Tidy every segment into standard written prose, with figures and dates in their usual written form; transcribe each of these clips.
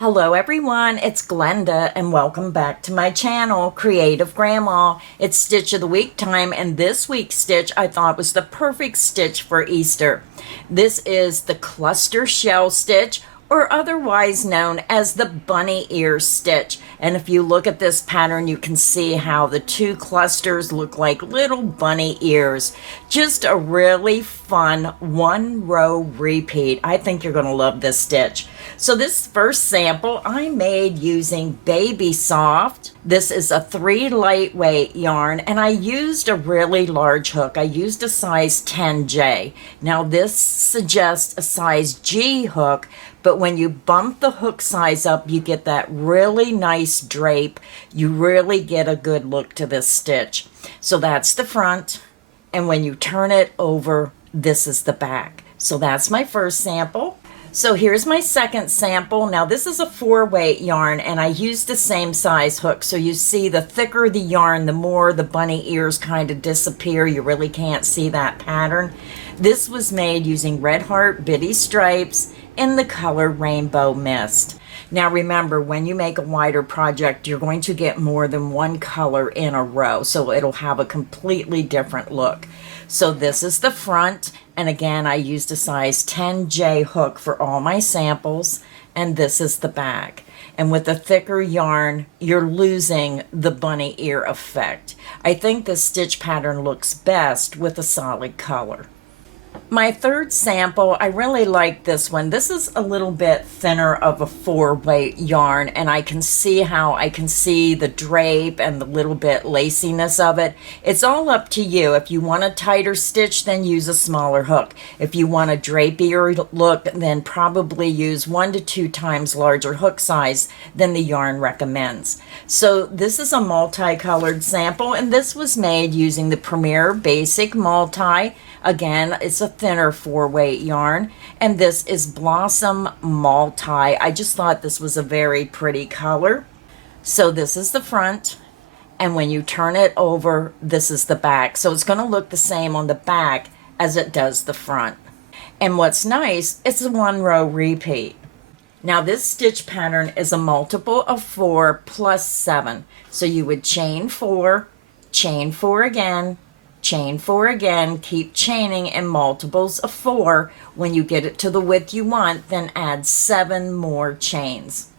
Hello everyone, it's Glenda and welcome back to my channel, Creative Grandma. It's Stitch of the Week time, and this week's stitch I thought was the perfect stitch for Easter. This is the cluster shell stitch, or otherwise known as the bunny ear stitch. And if you look at this pattern, you can see how the two clusters look like little bunny ears. Just a really fun one row repeat. I think you're going to love this stitch. So this first sample I made using Baby Soft. This is a 3 lightweight yarn, and I used a really large hook. I used a size 10J. Now this suggests a size G hook, but when you bump the hook size up, you get that really nice drape. You really get a good look to this stitch. So that's the front, and when you turn it over, this is the back. So that's my first sample. So here's my second sample. Now this is a 4-weight yarn, and I used the same size hook. So you see, the thicker the yarn, the more the bunny ears kind of disappear. You really can't see that pattern. This was made using Red Heart Bitty Stripes in the color Rainbow Mist. Now remember, when you make a wider project, you're going to get more than one color in a row, so it'll have a completely different look. So this is the front, and again, I used a size 10J hook for all my samples, and this is the back. And with the thicker yarn, you're losing the bunny ear effect. I think this stitch pattern looks best with a solid color. My third sample, I really like this one. This is a little bit thinner of a 4-weight yarn, and I can see the drape and the little bit laciness of it. It's all up to you. If you want a tighter stitch, then use a smaller hook. If you want a drapier look, then probably use 1 to 2 times larger hook size than the yarn recommends. So this is a multicolored sample, and this was made using the Premier Basic Multi. Again, it's a thinner 4-weight yarn, and this is Blossom Multi. I just thought this was a very pretty color. So this is the front, and when you turn it over, this is the back. So it's going to look the same on the back as it does the front. And what's nice, it's a 1-row repeat. Now this stitch pattern is a multiple of 4 plus 7. So you would chain 4 again, chain 4 again, keep chaining in multiples of 4. When you get it to the width you want, then add 7 more chains.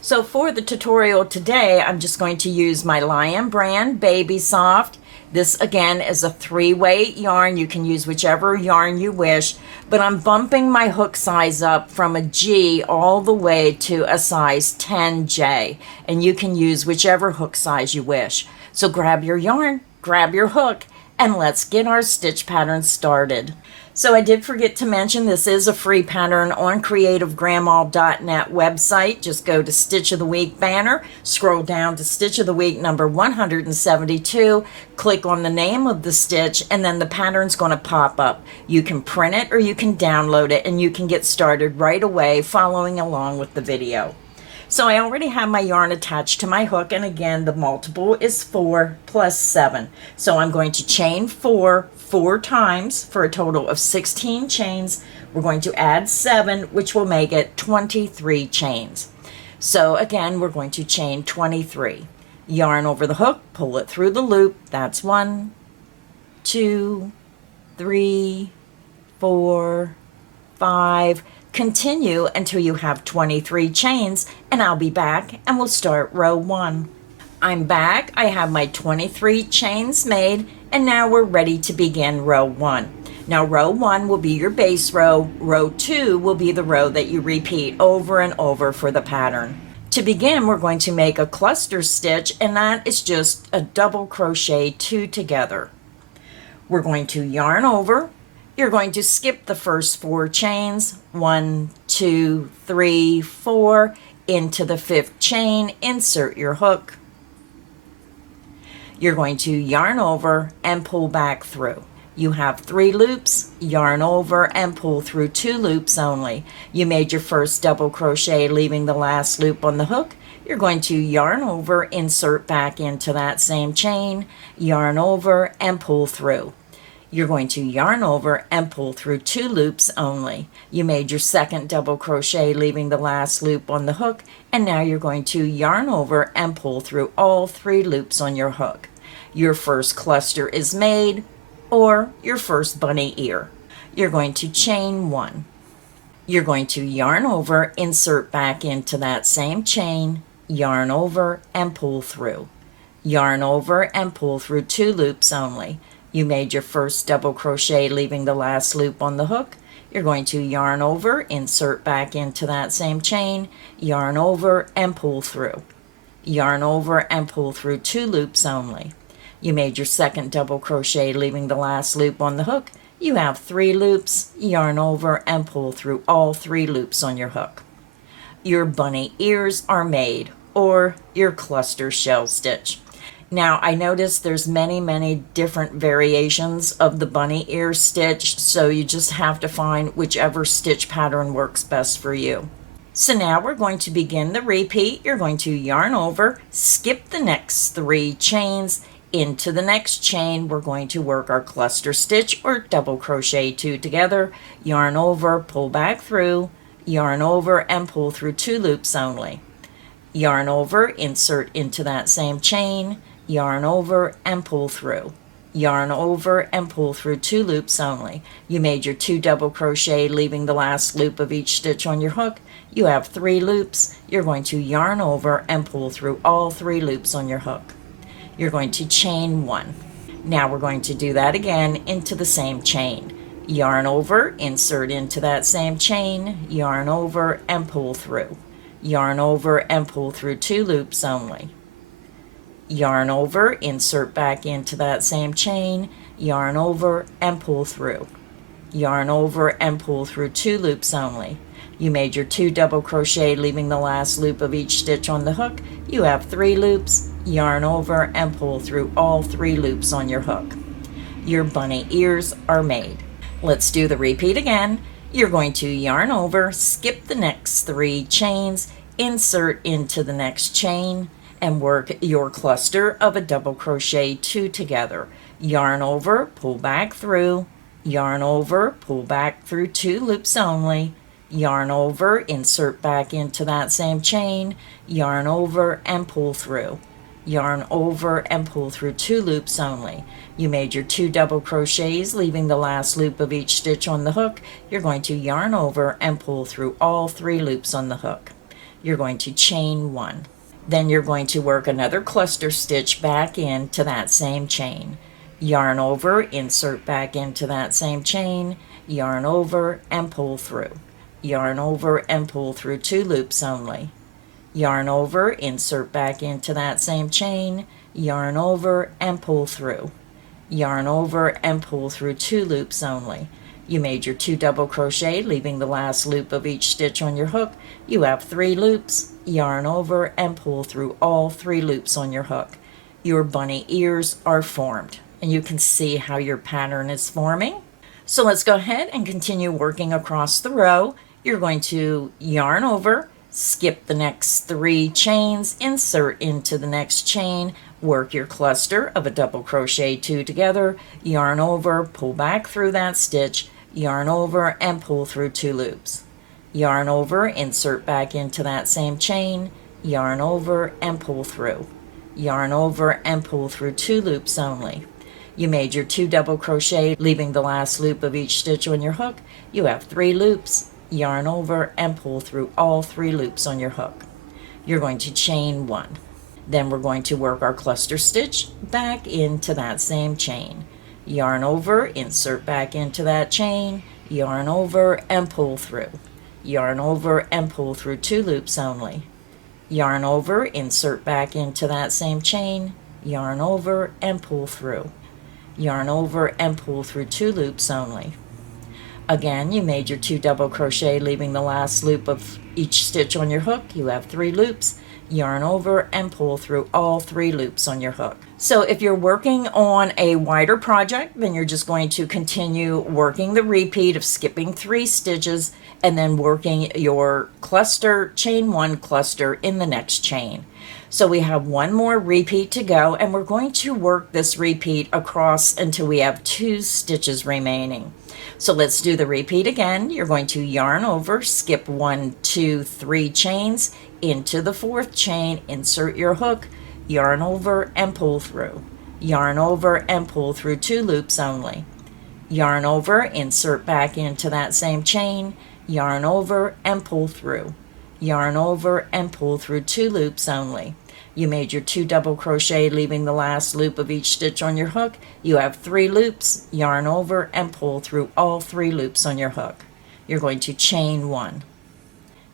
So for the tutorial today, I'm just going to use my Lion brand Baby Soft. This again is a 3-weight yarn. You can use whichever yarn you wish, but I'm bumping my hook size up from a G all the way to a size 10J, and you can use whichever hook size you wish. So grab your yarn, grab your hook, and let's get our stitch pattern started. So I did forget to mention, this is a free pattern on creativegrandma.net website. Just go to Stitch of the Week banner, scroll down to Stitch of the Week number 172, click on the name of the stitch, and then the pattern's going to pop up. You can print it or you can download it, and you can get started right away following along with the video. So I already have my yarn attached to my hook, and again, the multiple is 4 plus 7. So I'm going to chain 4 times for a total of 16 chains. We're going to add 7, which will make it 23 chains. So again, we're going to chain 23. Yarn over the hook, pull it through the loop. That's 1, 2, 3, 4, 5. Continue until you have 23 chains, and I'll be back and we'll start row 1. I'm back. I have my 23 chains made, and now we're ready to begin row 1. Now row 1 will be your base row. Row 2 will be the row that you repeat over and over for the pattern. To begin, we're going to make a cluster stitch, and that is just a double crochet 2 together. We're going to yarn over. You're going to skip the first 4 chains, 1, 2, 3, 4, into the 5th chain, insert your hook. You're going to yarn over and pull back through. You have 3 loops, yarn over and pull through 2 loops only. You made your first double crochet, leaving the last loop on the hook. You're going to yarn over, insert back into that same chain, yarn over and pull through. You're going to yarn over and pull through 2 loops only. You made your second double crochet, leaving the last loop on the hook, and now you're going to yarn over and pull through all 3 loops on your hook. Your first cluster is made, or your first bunny ear. You're going to chain 1. You're going to yarn over, insert back into that same chain, yarn over and pull through. Yarn over and pull through 2 loops only. You made your first double crochet, leaving the last loop on the hook. You're going to yarn over, insert back into that same chain, yarn over and pull through. Yarn over and pull through 2 loops only. You made your second double crochet, leaving the last loop on the hook. You have 3 loops, yarn over and pull through all 3 loops on your hook. Your bunny ears are made, or your cluster shell stitch. Now, I noticed there's many different variations of the bunny ear stitch, so you just have to find whichever stitch pattern works best for you. So now we're going to begin the repeat. You're going to yarn over, skip the next 3 chains. Into the next chain, we're going to work our cluster stitch or double crochet 2 together, yarn over, pull back through, yarn over and pull through 2 loops only. Yarn over, insert into that same chain, yarn over and pull through. Yarn over and pull through 2 loops only. You made your 2 double crochet, leaving the last loop of each stitch on your hook. You have 3 loops. You're going to yarn over and pull through all 3 loops on your hook. You're going to chain 1. Now we're going to do that again into the same chain. Yarn over, insert into that same chain, yarn over and pull through. Yarn over and pull through 2 loops only. Yarn over, insert back into that same chain, yarn over and pull through. Yarn over and pull through 2 loops only. You made your 2 double crochet, leaving the last loop of each stitch on the hook. You have 3 loops, yarn over and pull through all 3 loops on your hook. Your bunny ears are made. Let's do the repeat again. You're going to yarn over, skip the next 3 chains, insert into the next chain, and work your cluster of a double crochet 2 together. Yarn over, pull back through, yarn over, pull back through 2 loops only, yarn over, insert back into that same chain, yarn over and pull through. Yarn over and pull through 2 loops only. You made your 2 double crochets, leaving the last loop of each stitch on the hook. You're going to yarn over and pull through all 3 loops on the hook. You're going to chain 1. Then you're going to work another cluster stitch back into that same chain. Yarn over, insert back into that same chain, yarn over and pull through. Yarn over and pull through 2 loops only. Yarn over, insert back into that same chain, yarn over and pull through. Yarn over and pull through 2 loops only. You made your 2 double crochet, leaving the last loop of each stitch on your hook. You have 3 loops, yarn over and pull through all 3 loops on your hook. Your bunny ears are formed, and you can see how your pattern is forming. So let's go ahead and continue working across the row. You're going to yarn over, skip the next 3 chains, insert into the next chain, work your cluster of a double crochet 2 together, yarn over, pull back through that stitch, yarn over and pull through 2 loops. Yarn over, insert back into that same chain, yarn over and pull through. Yarn over and pull through 2 loops only. You made your 2 double crochet, leaving the last loop of each stitch on your hook. You have 3 loops, yarn over and pull through all 3 loops on your hook. You're going to chain 1. Then we're going to work our cluster stitch back into that same chain. Yarn over, insert back into that chain, yarn over and pull through. Yarn over and pull through 2 loops only. Yarn over, insert back into that same chain, yarn over and pull through. Yarn over and pull through 2 loops only. Again, you made your 2 double crochet, leaving the last loop of each stitch on your hook. You have 3 loops, yarn over and pull through all 3 loops on your hook. So if you're working on a wider project, then you're just going to continue working the repeat of skipping 3 stitches and then working your cluster, chain 1 cluster in the next chain. So we have one more repeat to go, and we're going to work this repeat across until we have 2 stitches remaining. So let's do the repeat again. You're going to yarn over, skip 1, 2, 3 chains into the 4th chain, insert your hook, yarn over and pull through. Yarn over and pull through 2 loops only. Yarn over, insert back into that same chain, yarn over and pull through. Yarn over and pull through 2 loops only. You made your 2 double crochet, leaving the last loop of each stitch on your hook. You have 3 loops, yarn over and pull through all 3 loops on your hook. You're going to chain 1.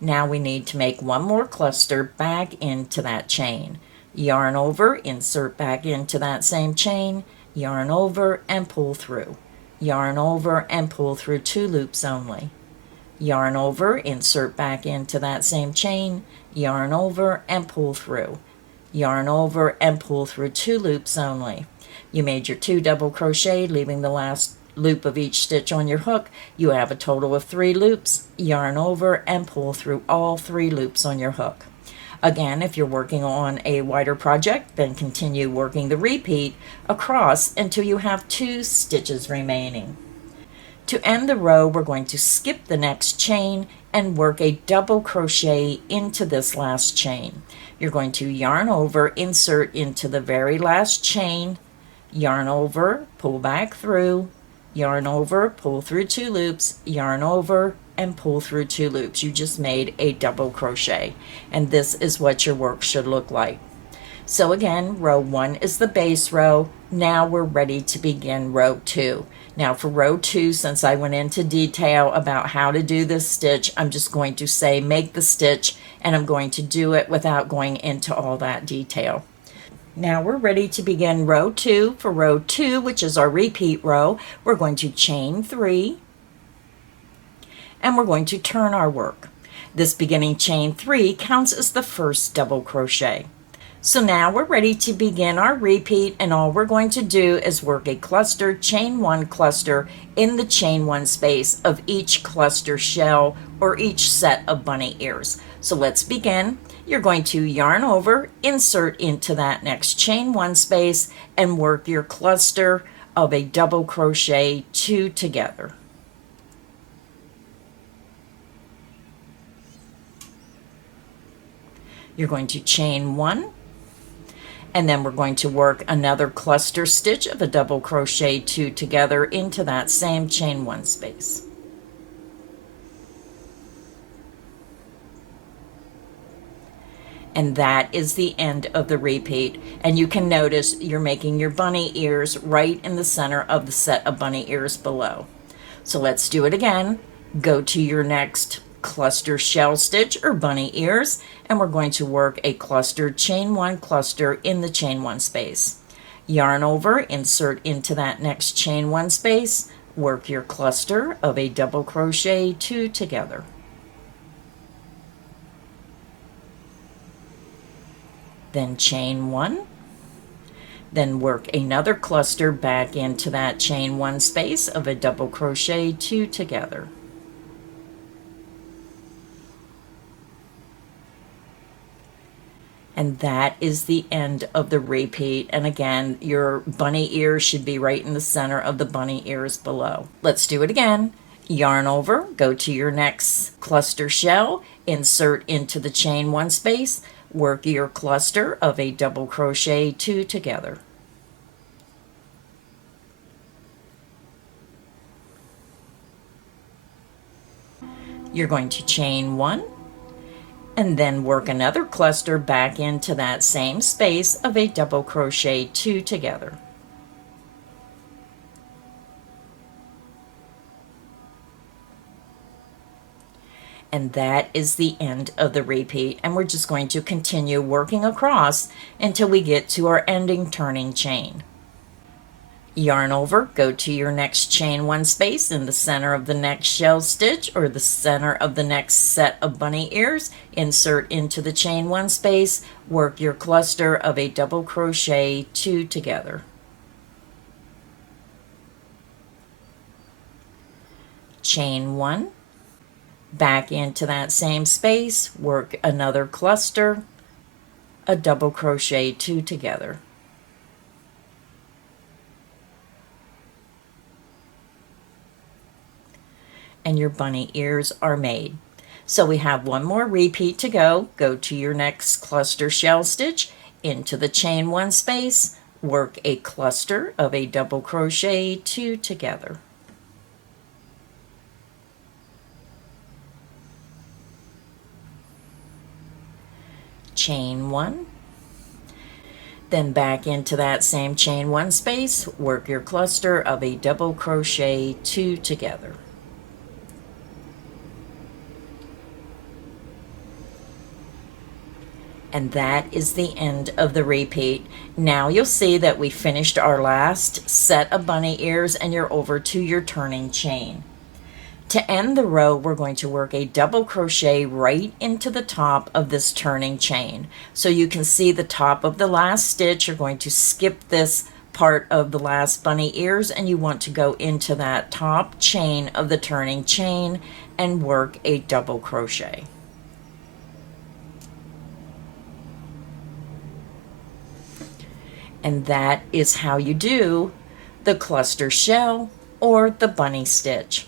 Now we need to make one more cluster back into that chain. Yarn over, insert back into that same chain, yarn over and pull through. Yarn over and pull through 2 loops only. Yarn over, insert back into that same chain, yarn over and pull through. Yarn over and pull through 2 loops only. You made your 2 double crochet, leaving the last loop of each stitch on your hook. You have a total of 3 loops. Yarn over and pull through all 3 loops on your hook. Again, if you're working on a wider project, then continue working the repeat across until you have 2 stitches remaining. To end the row, we're going to skip the next chain and work a double crochet into this last chain. You're going to yarn over, insert into the very last chain, yarn over, pull back through, yarn over, pull through 2 loops, yarn over, and pull through 2 loops. You just made a double crochet, and this is what your work should look like. So again, row 1 is the base row. Now we're ready to begin row 2. Now for row 2, since I went into detail about how to do this stitch, I'm just going to say make the stitch, and I'm going to do it without going into all that detail. Now we're ready to begin row 2. For row 2, which is our repeat row, we're going to chain 3, and we're going to turn our work. This beginning chain 3 counts as the first double crochet. So now we're ready to begin our repeat, and all we're going to do is work a cluster, chain 1 cluster in the chain 1 space of each cluster shell or each set of bunny ears. So let's begin. You're going to yarn over, insert into that next chain 1 space, and work your cluster of a double crochet 2 together. You're going to chain 1, and then we're going to work another cluster stitch of a double crochet 2 together into that same chain 1 space. And that is the end of the repeat. And you can notice you're making your bunny ears right in the center of the set of bunny ears below. So let's do it again. Go to your next cluster shell stitch or bunny ears, and we're going to work a cluster, chain 1 cluster in the chain 1 space. Yarn over, insert into that next chain 1 space, work your cluster of a double crochet 2 together. Then chain 1, then work another cluster back into that chain 1 space of a double crochet 2 together. And that is the end of the repeat. And again, your bunny ears should be right in the center of the bunny ears below. Let's do it again. Yarn over, go to your next cluster shell, insert into the chain 1 space, work your cluster of a double crochet 2 together. You're going to chain 1, and then work another cluster back into that same space of a double crochet 2 together. And that is the end of the repeat, and we're just going to continue working across until we get to our ending turning chain. Yarn over, go to your next chain 1 space in the center of the next shell stitch or the center of the next set of bunny ears, insert into the chain 1 space, work your cluster of a double crochet 2 together. Chain 1, Back into that same space, work another cluster, a double crochet 2 together. And your bunny ears are made. So we have one more repeat to go. Go to your next cluster shell stitch, into the chain 1 space, work a cluster of a double crochet 2 together. Chain 1, then back into that same chain 1 space, work your cluster of a double crochet 2 together. And that is the end of the repeat. Now you'll see that we finished our last set of bunny ears and you're over to your turning chain. To end the row, we're going to work a double crochet right into the top of this turning chain. So you can see the top of the last stitch. You're going to skip this part of the last bunny ears and you want to go into that top chain of the turning chain and work a double crochet. And that is how you do the cluster shell or the bunny stitch.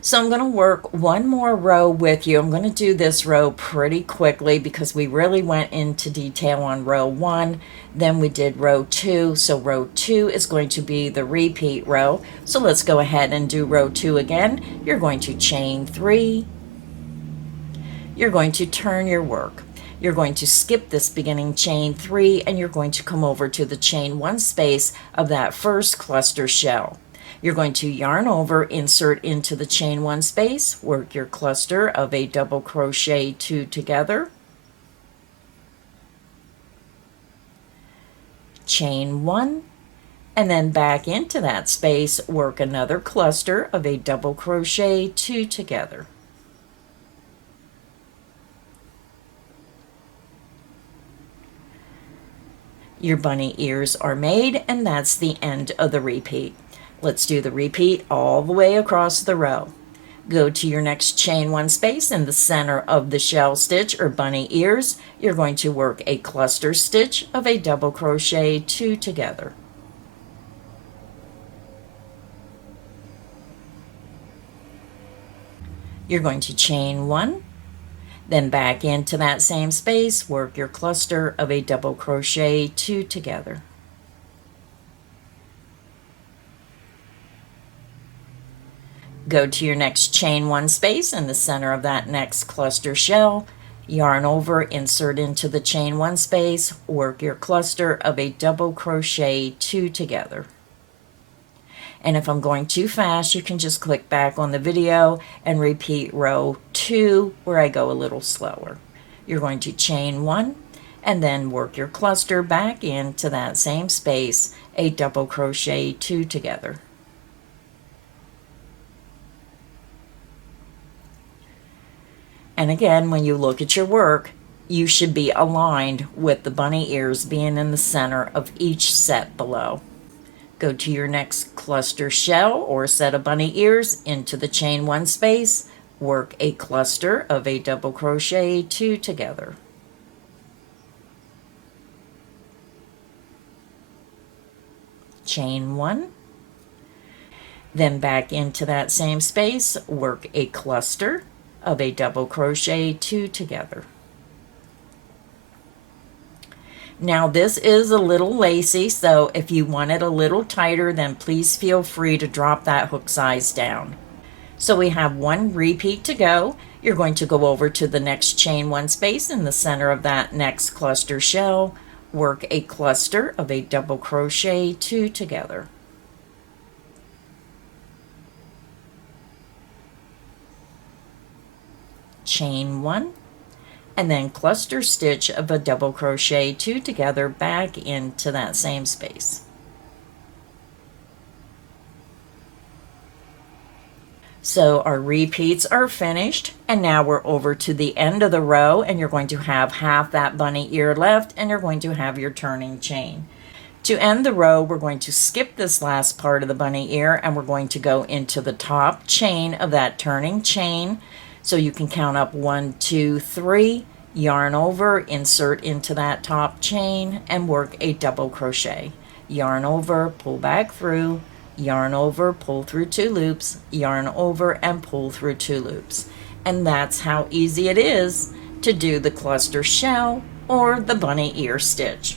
So I'm going to work one more row with you. I'm going to do this row pretty quickly because we really went into detail on row 1. Then we did row 2. So row 2 is going to be the repeat row. So let's go ahead and do row 2 again. You're going to chain 3. You're going to turn your work. You're going to skip this beginning chain 3 and you're going to come over to the chain 1 space of that first cluster shell. You're going to yarn over, insert into the chain 1 space, work your cluster of a double crochet 2 together, chain 1, and then back into that space, work another cluster of a double crochet 2 together. Your bunny ears are made, and that's the end of the repeat. Let's do the repeat all the way across the row. Go to your next chain 1 space in the center of the shell stitch or bunny ears. You're going to work a cluster stitch of a double crochet 2 together. You're going to chain 1, then back into that same space, work your cluster of a double crochet 2 together. Go to your next chain 1 space in the center of that next cluster shell, yarn over, insert into the chain 1 space, work your cluster of a double crochet 2 together. And if I'm going too fast, you can just click back on the video and repeat row 2 where I go a little slower. You're going to chain 1 and then work your cluster back into that same space, a double crochet 2 together. And again, when you look at your work, you should be aligned with the bunny ears being in the center of each set below. Go to your next cluster shell or set of bunny ears into the chain 1 space, work a cluster of a double crochet 2 together. Chain 1, then back into that same space, work a cluster of a double crochet 2 together. Now this is a little lacy, so if you want it a little tighter, then please feel free to drop that hook size down. So we have one repeat to go. You're going to go over to the next chain 1 space in the center of that next cluster shell, work a cluster of a double crochet 2 together. Chain 1, and then cluster stitch of a double crochet 2 together back into that same space. So our repeats are finished, and now we're over to the end of the row, and you're going to have half that bunny ear left, and you're going to have your turning chain. To end the row, we're going to skip this last part of the bunny ear, and we're going to go into the top chain of that turning chain, So you can count up 1, 2, 3, yarn over, insert into that top chain, and work a double crochet. Yarn over, pull back through, yarn over, pull through 2 loops, yarn over, and pull through 2 loops. And that's how easy it is to do the cluster shell or the bunny ear stitch.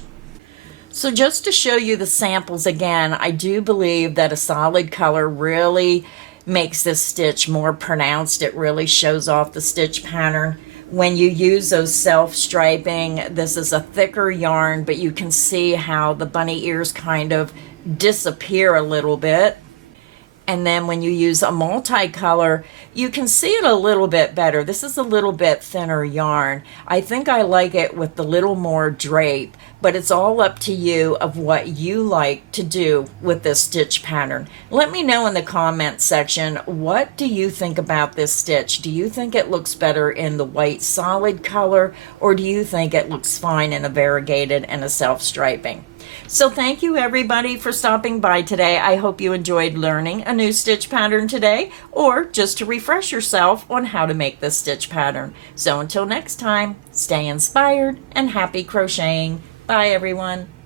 So just to show you the samples again, I do believe that a solid color really makes this stitch more pronounced. It really shows off the stitch pattern. When you use those self-striping, this is a thicker yarn, but you can see how the bunny ears kind of disappear a little bit. And then when you use a multicolor, you can see it a little bit better. This is a little bit thinner yarn. I think I like it with a little more drape, but it's all up to you of what you like to do with this stitch pattern. Let me know in the comment section, what do you think about this stitch? Do you think it looks better in the white solid color, or do you think it looks fine in a variegated and a self-striping? So thank you everybody for stopping by today. I hope you enjoyed learning a new stitch pattern today, or just to refresh yourself on how to make this stitch pattern. So until next time, stay inspired and happy crocheting. Bye everyone.